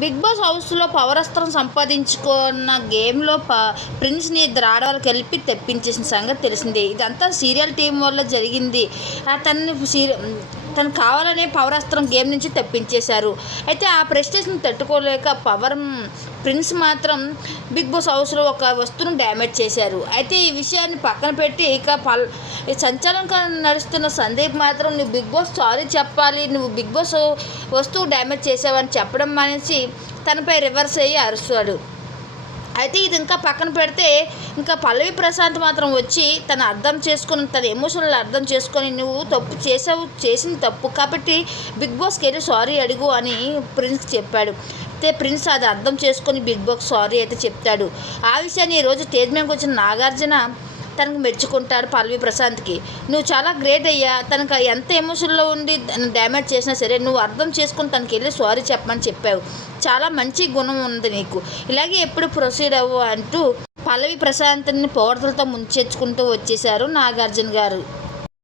Big boss హౌస్లో పవరస్త్రం సంపాదించుకున్న గేమ్లో ప ప్రిన్స్ని ఇద్దరు ఆడవాళ్ళు కలిపి తెప్పించేసిన సంగతి తెలిసిందే. ఇదంతా సీరియల్ టీం వల్ల జరిగింది. అతన్ని సీరియల్ తను కావాలనే పవరాస్త్రం గేమ్ నుంచి తప్పించేశారు. అయితే ఆ ప్రెస్టేజ్ని తట్టుకోలేక పవర్ ప్రిన్స్ మాత్రం బిగ్ బాస్ హౌస్లో ఒక వస్తువును డ్యామేజ్ చేశారు. అయితే ఈ విషయాన్ని పక్కన పెట్టి ఇక పల్ ఈ సంచలనంగా నడుస్తున్న సందీప్ మాత్రం నువ్వు బిగ్ బాస్ సారీ చెప్పాలి. నువ్వు బిగ్ బాస్ వస్తువు డ్యామేజ్ చేసావని చెప్పడం మానేసి తనపై రివర్స్ అయ్యి అరుస్తాడు. అయితే ఇది ఇంకా పక్కన పెడితే ఇంకా పల్లవి ప్రశాంత్ మాత్రం వచ్చి తను అర్థం చేసుకుని తన ఎమోషనల్ అర్థం చేసుకొని నువ్వు తప్పు చేసావు చేసింది తప్పు కాబట్టి బిగ్ బాస్కి వెళ్ళి సారీ అడుగు అని ప్రిన్స్ చెప్పాడు. అయితే ప్రిన్స్ అది అర్థం చేసుకొని బిగ్ బాస్ సారీ అయితే చెప్తాడు. ఆ విషయాన్ని ఈరోజు స్టేజ్ మీదకి వచ్చిన నాగార్జున తనకు మెచ్చుకుంటాడు పల్లవి ప్రశాంత్కి. నువ్వు చాలా గ్రేట్ అయ్యా. తనకు ఎంత ఎమోషన్లో ఉండి డ్యామేజ్ చేసినా సరే నువ్వు అర్థం చేసుకుని తనకి వెళ్ళి సారీ చెప్పమని చెప్పావు. చాలా మంచి గుణం ఉంది నీకు. ఇలాగే ఎప్పుడు ప్రొసీడ్ అవ్వు అంటూ పల్లవి ప్రశాంత్ని పోటలతో ముంచెచ్చుకుంటూ వచ్చేశారు నాగార్జున గారు.